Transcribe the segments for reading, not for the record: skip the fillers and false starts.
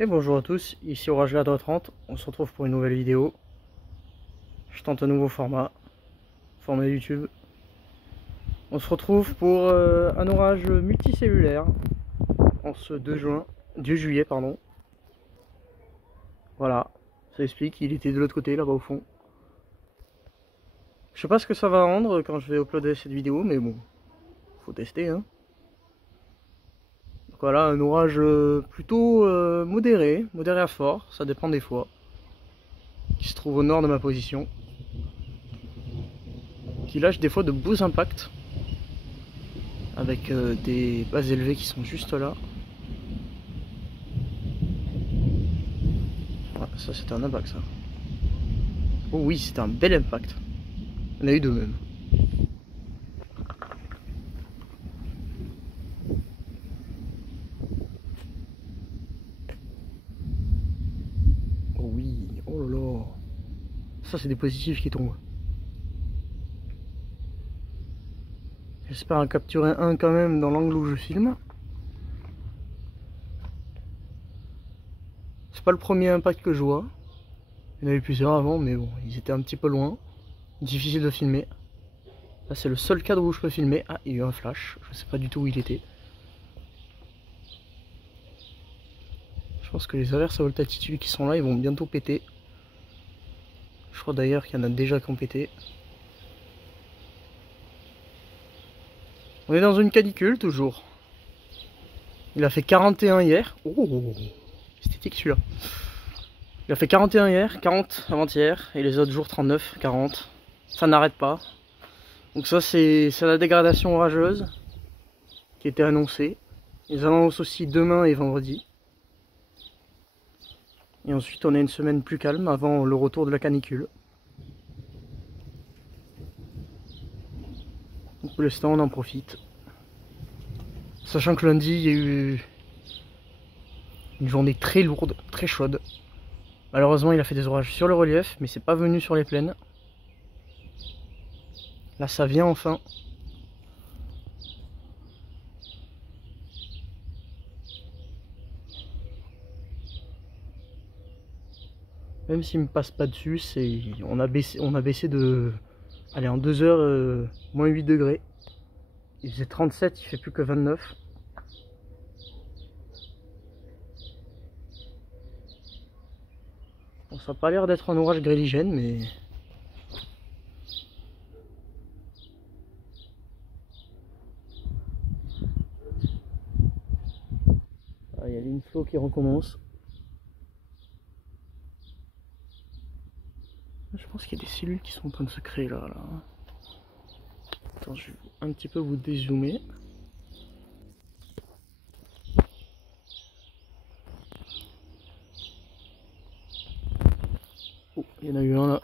Et bonjour à tous, ici Orage Gladra 30, on se retrouve pour une nouvelle vidéo. Je tente un nouveau format YouTube. On se retrouve pour un orage multicellulaire en ce 2 juillet. Voilà, ça explique, il était de l'autre côté là-bas au fond. Je sais pas ce que ça va rendre quand je vais uploader cette vidéo, mais bon, faut tester hein. Donc voilà, un orage plutôt modéré à fort, ça dépend des fois, qui se trouve au nord de ma position, qui lâche des fois de beaux impacts avec des bases élevées qui sont juste là. Ouais, ça c'était un impact ça. Oh oui, c'était un bel impact. On a eu deux même. Oh oui, oh là là. Ça c'est des positifs qui tombent. J'espère en capturer un quand même dans l'angle où je filme. C'est pas le premier impact que je vois. Il y en avait plusieurs avant, mais bon, ils étaient un petit peu loin. Difficile de filmer. Là c'est le seul cadre où je peux filmer. Ah, il y a eu un flash. Je sais pas du tout où il était. Je pense que les averses à haute altitude qui sont là, ils vont bientôt péter. Je crois d'ailleurs qu'il y en a déjà qui ont pété. On est dans une canicule toujours. Il a fait 41 hier. Oh, esthétique celui-là. Il a fait 41 hier, 40 avant-hier, et les autres jours 39, 40. Ça n'arrête pas. Donc ça c'est la dégradation orageuse qui était annoncée. Ils annoncent aussi demain et vendredi. Et ensuite on a une semaine plus calme avant le retour de la canicule. Donc pour l'instant on en profite. Sachant que lundi il y a eu une journée très lourde, très chaude. Malheureusement il a fait des orages sur le relief, mais c'est pas venu sur les plaines. Là ça vient enfin. Même s'il me passe pas dessus, on a baissé de... Allez, en 2 heures, moins 8 degrés. Il faisait 37, il fait plus que 29. Bon, ça n'a pas l'air d'être un orage gréligène, mais... Ah, il y a l'inflow qui recommence. Je pense qu'il y a des cellules qui sont en train de se créer là. Attends, je vais un petit peu vous dézoomer. Oh, il y en a eu un là.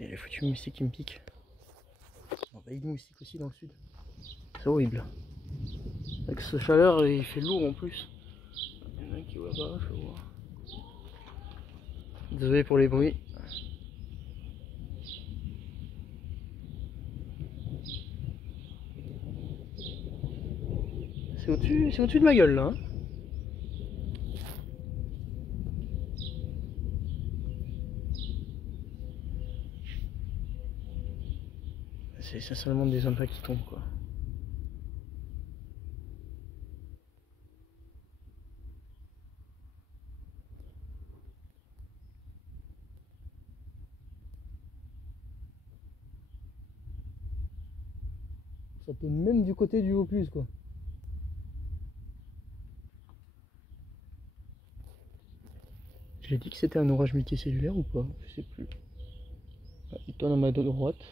Il y a les foutus moustiques qui me piquent. On envahit de moustiques aussi dans le sud. C'est horrible. Avec cette chaleur, il fait lourd en plus. Il y en a un qui est là-bas, je vois. Désolé pour les bruits. C'est au-dessus de ma gueule là. Hein. C'est essentiellement des impacts qui tombent quoi. Ça peut même du côté du Vaucluse quoi. J'ai dit que c'était un orage multicellulaire ou pas? Je sais plus. Ah, il tourne à ma droite.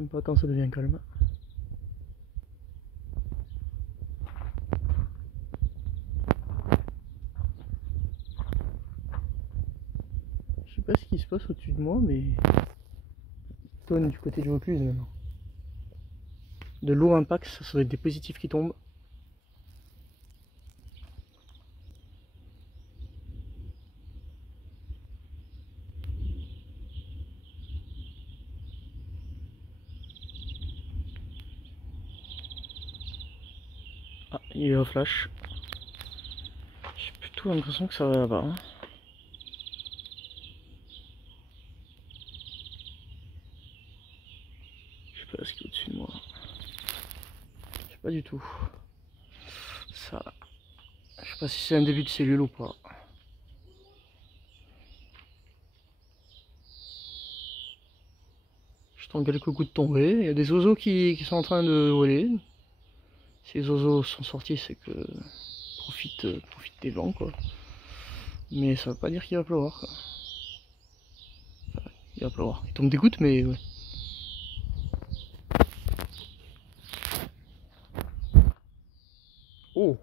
J'aime pas quand ça devient calme. Je sais pas ce qui se passe au-dessus de moi, mais tonne du côté du Vaucluse maintenant. De lourds impacts, ça doit être des positifs qui tombent. Ah, il y a eu un flash. J'ai plutôt l'impression que ça va là-bas. Hein. Je sais pas ce qu'il y a au-dessus de moi. Je sais pas du tout. Ça. Je sais pas si c'est un début de cellule ou pas. J'entends quelques coups de tomber. Il y a des oiseaux qui sont en train de voler. Si les oiseaux sont sortis, c'est que profite des vents quoi. Mais ça veut pas dire qu'il va pleuvoir quoi. Enfin, il va pleuvoir. Il tombe des gouttes mais ouais. Oh.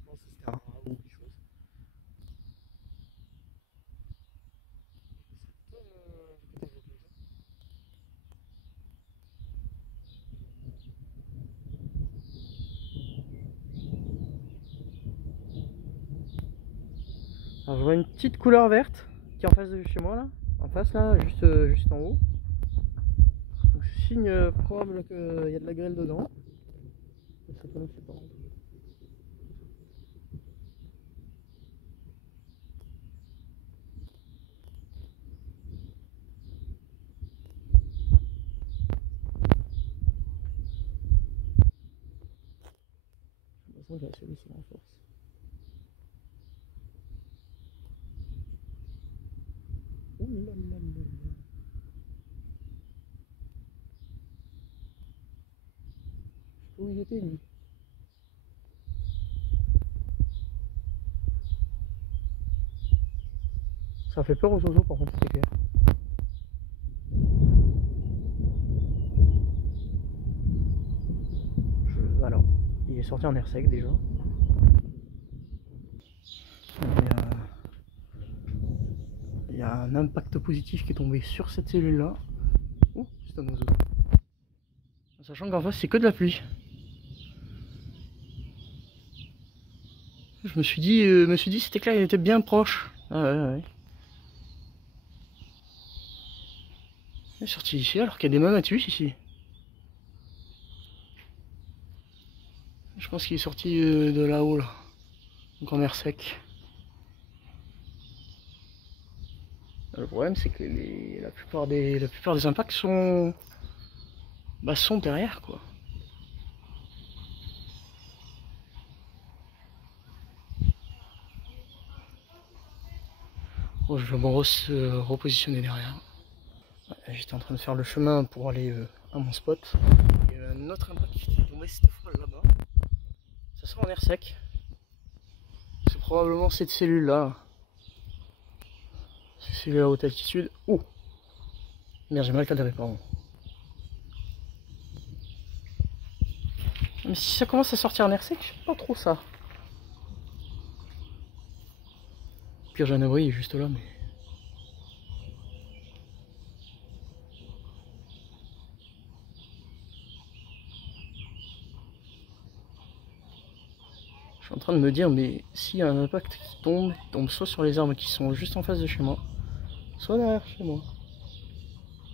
Je pense que c'était un rat ou quelque chose. Alors je vois une petite couleur verte qui est en face de chez moi là. En face là, juste en haut. Donc c'est signe probable qu'il y a de la grêle dedans. Ça peut c'est pas. J'ai l'impression que la cellule se renforce. Ouh là là là là. Je sais pas où il était lui. Ça fait peur aux oiseaux par contre, c'est clair. Alors, il est sorti en air sec déjà. Il y a un impact positif qui est tombé sur cette cellule là. Ouh, c'est un oiseau. Sachant qu'en face c'est que de la pluie. Je me suis dit c'était clair, il était bien proche. Ah ouais, ouais. Il est sorti ici alors qu'il y a des mammatuses ici. Je pense qu'il est sorti de là-haut là. Donc en air sec. Le problème c'est que la plupart des impacts sont derrière quoi. Bon, je vais me repositionner derrière. Ouais, j'étais en train de faire le chemin pour aller à mon spot. Il y a un autre impact qui est tombé cette fois là-bas. Ça sort en air sec. C'est probablement cette cellule là. C'est cellule à haute altitude. Oh merde, j'ai mal cadré, pardon. Mais si ça commence à sortir en air sec, je sais pas trop ça. Pire, j'ai un abri juste là, mais. Je suis en train de me dire, mais s'il y a un impact qui tombe, il tombe soit sur les arbres qui sont juste en face de chez moi, soit derrière chez moi.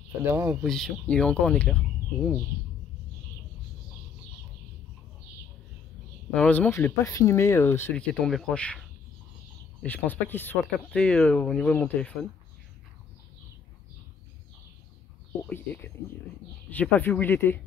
Enfin, derrière ma position. Il y a eu encore un éclair. Ouh. Malheureusement, je l'ai pas filmé celui qui est tombé proche. Et je pense pas qu'il se soit capté au niveau de mon téléphone. Oh, j'ai pas vu où il était.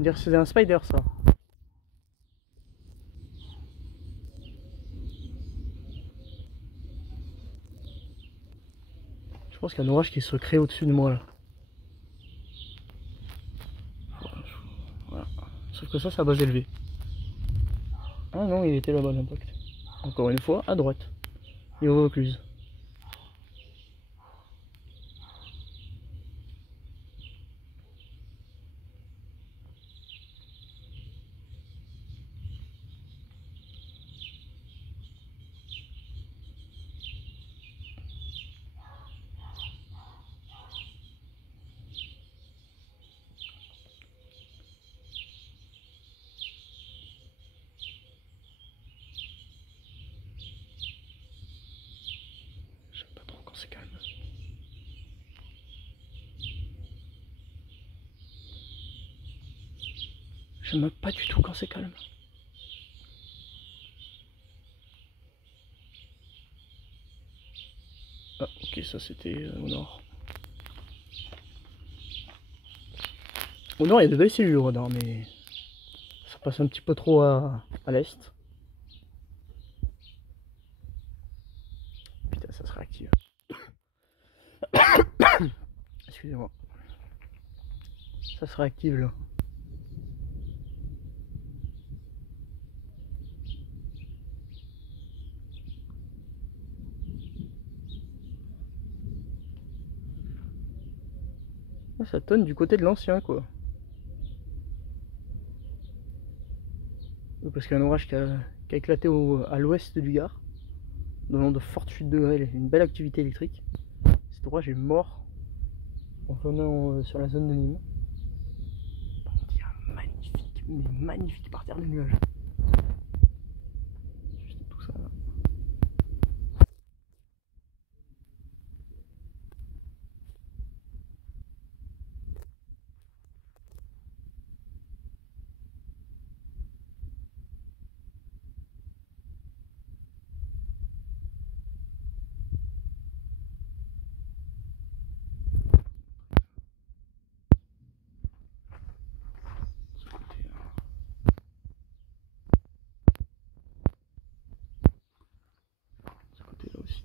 me dire c'est un spider ça. Je pense qu'il y a un orage qui se crée au-dessus de moi là. Voilà. Sauf que ça, c'est à base élevée. Ah non, il était là-bas l'impact. Encore une fois, à droite. Et au Vaucluse. J'aime pas trop quand c'est calme. J'aime pas du tout quand c'est calme. Ah, ok, ça c'était au nord. Au nord, il y a de belles cellules au radar, mais ça passe un petit peu trop à l'est. Putain, ça se réactive. Excusez-moi. Ça se réactive là. Ça tonne du côté de l'ancien quoi. Parce qu'il y a un orage qui a éclaté à l'ouest du Gard, donnant de fortes chutes de grêle et une belle activité électrique. Cet orage est mort en venant sur la zone de Nîmes. Par contre, il y a un magnifique, mais magnifique parterre de nuages. Juste tout ça là. Ce côté là aussi.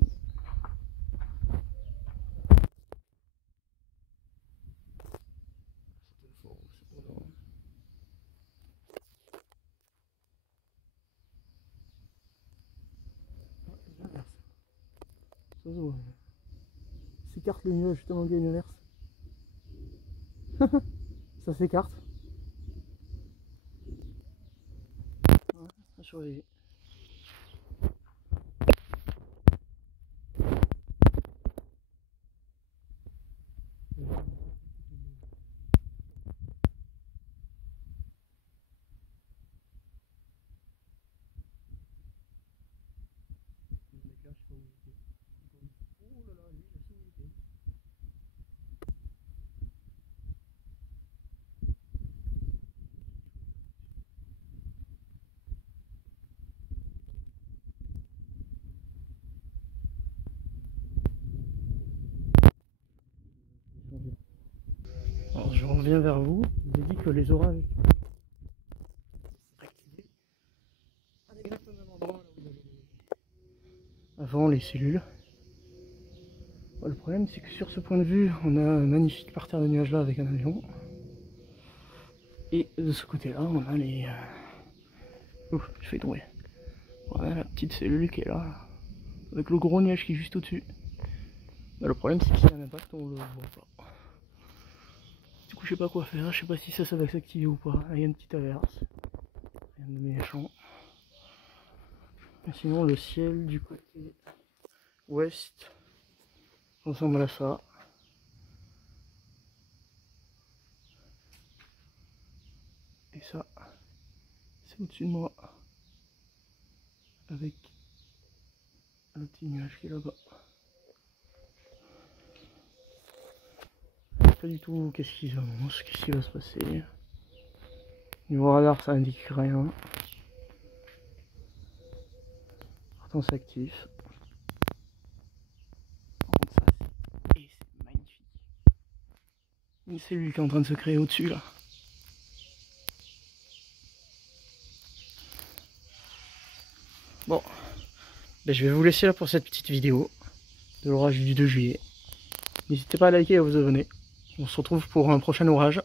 Ça se voit. S'écarte le nuage justement qu'il y a une averse. Ça s'écarte. Ouais, à surveiller. Alors je reviens vers vous, je vous ai dit que les orages activés à exactement le même endroit là où il y avait avant les cellules. Bon, le problème c'est que sur ce point de vue on a un magnifique parterre de nuages là avec un avion. Et de ce côté là on a les... Ouf, je fais tomber. Voilà la petite cellule qui est là, avec le gros nuage qui est juste au-dessus. Le problème c'est que s'il y a un impact on le voit pas. Du coup je sais pas quoi faire, je sais pas si ça va s'activer ou pas. Il y a une petite averse, rien de méchant. Mais sinon le ciel du côté ouest ressemble à ça. Et ça, c'est au-dessus de moi. Avec un petit nuage qui est là-bas. Pas du tout qu'est-ce qui s'annonce, qu'est-ce qui va se passer. Niveau radar ça indique rien. Pourtant c'est actif. Par contre ça c'est magnifique. Une cellule qui est en train de se créer au-dessus là. Bon, ben, je vais vous laisser là pour cette petite vidéo de l'orage du 2 juillet. N'hésitez pas à liker et à vous abonner. On se retrouve pour un prochain orage.